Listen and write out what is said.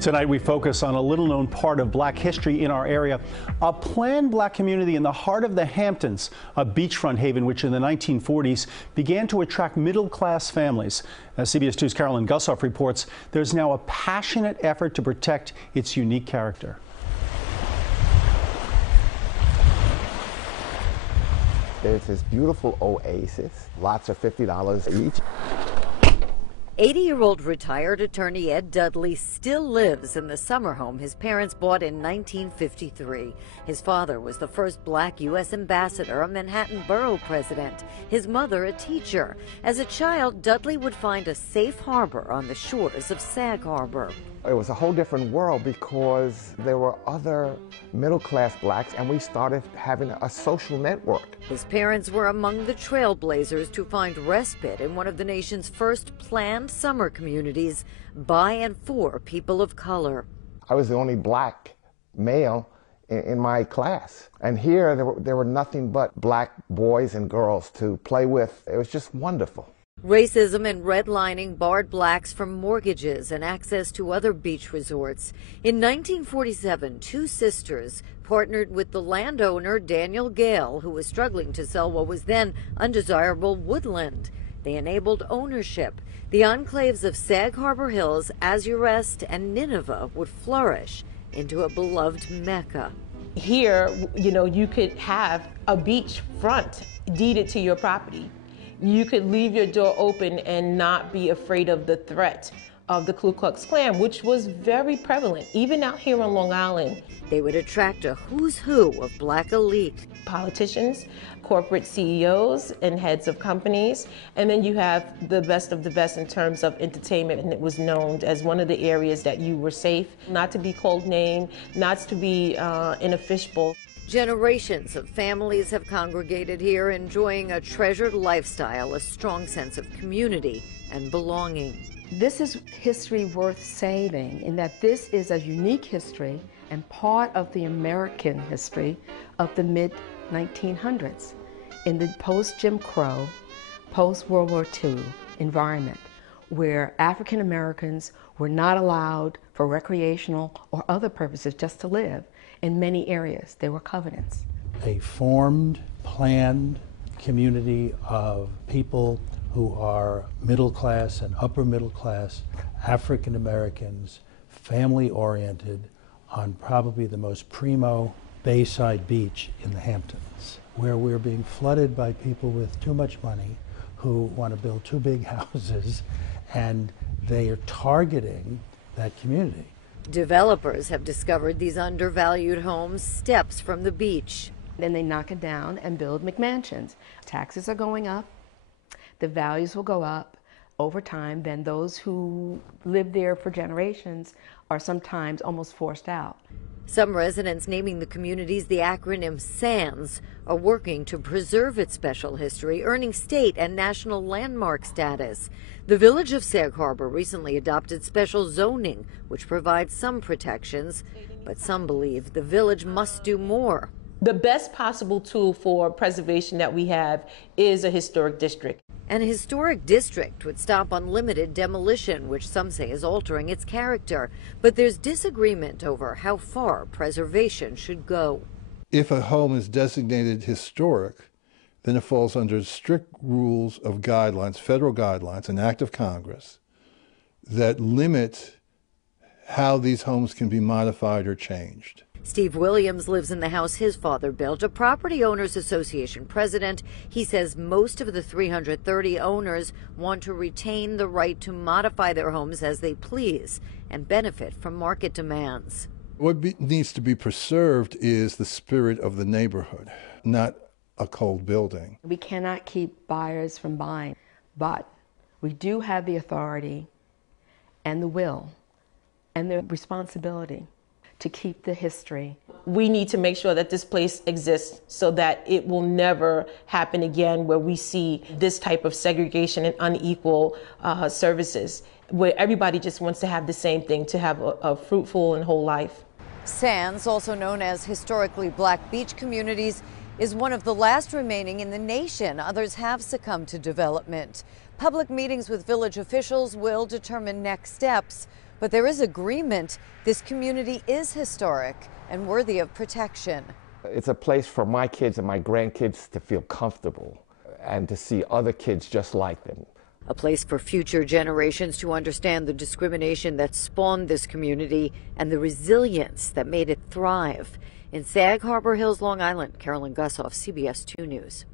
Tonight we focus on a little-known part of black history in our area, a planned black community in the heart of the Hamptons, a beachfront haven which in the 1940s began to attract middle-class families. As CBS 2's Carolyn Gusoff reports, there's now a passionate effort to protect its unique character. There's this beautiful oasis, lots of $50 each. 80-year-old retired attorney Ed Dudley still lives in the summer home his parents bought in 1953. His father was the first black U.S. ambassador, a Manhattan borough president. His mother, a teacher. As a child, Dudley would find a safe harbor on the shores of Sag Harbor. It was a whole different world because there were other middle-class blacks, and we started having a social network. His parents were among the trailblazers to find respite in one of the nation's first planned summer communities by and for people of color. I was the only black male in my class, and here there were nothing but black boys and girls to play with. It was just wonderful. Racism and redlining barred blacks from mortgages and access to other beach resorts. In 1947, two sisters partnered with the landowner Daniel Gale, who was struggling to sell what was then undesirable woodland. They enabled ownership. The enclaves of Sag Harbor Hills, Azurest, and Nineveh would flourish into a beloved Mecca. Here, you could have a beach front deeded to your property. You could leave your door open and not be afraid of the threat of the Ku Klux Klan, which was very prevalent, even out here on Long Island. They would attract a who's who of black elite. Politicians, corporate CEOs, and heads of companies. And then you have the best of the best in terms of entertainment, and it was known as one of the areas that you were safe, not to be cold named, not to be in a fishbowl. Generations of families have congregated here, enjoying a treasured lifestyle, a strong sense of community and belonging. This is history worth saving in that this is a unique history and part of the American history of the mid-1900s in the post-Jim Crow, post-World War II environment where African Americans were not allowed for recreational or other purposes just to live. In many areas, there were covenants. A formed, planned community of people who are middle class and upper middle class, African Americans, family oriented, on probably the most primo Bayside beach in the Hamptons, where we're being flooded by people with too much money who want to build too big houses, and they are targeting that community. Developers have discovered these undervalued homes steps from the beach. Then they knock it down and build McMansions. Taxes are going up, the values will go up over time, then those who live there for generations are sometimes almost forced out. Some residents naming the communities the acronym SANS are working to preserve its special history, earning state and national landmark status. The village of Sag Harbor recently adopted special zoning, which provides some protections, but some believe the village must do more. The best possible tool for preservation that we have is a historic district. An historic district would stop unlimited demolition, which some say is altering its character. But there's disagreement over how far preservation should go. If a home is designated historic, then it falls under strict rules of guidelines, federal guidelines, an act of Congress, that limit how these homes can be modified or changed. Steve Williams lives in the house his father built, a property owners association president. He says most of the 330 owners want to retain the right to modify their homes as they please and benefit from market demands. What needs to be preserved is the spirit of the neighborhood, not a cold building. We cannot keep buyers from buying, but we do have the authority and the will and the responsibility to keep the history. We need to make sure that this place exists so that it will never happen again where we see this type of segregation and unequal services, where everybody just wants to have the same thing, to have a fruitful and whole life. SANS, also known as historically black beach communities, is one of the last remaining in the nation. Others have succumbed to development. Public meetings with village officials will determine next steps. But there is agreement this community is historic and worthy of protection. It's a place for my kids and my grandkids to feel comfortable and to see other kids just like them. A place for future generations to understand the discrimination that spawned this community and the resilience that made it thrive. In Sag Harbor Hills, Long Island, Carolyn Gusoff, CBS 2 News.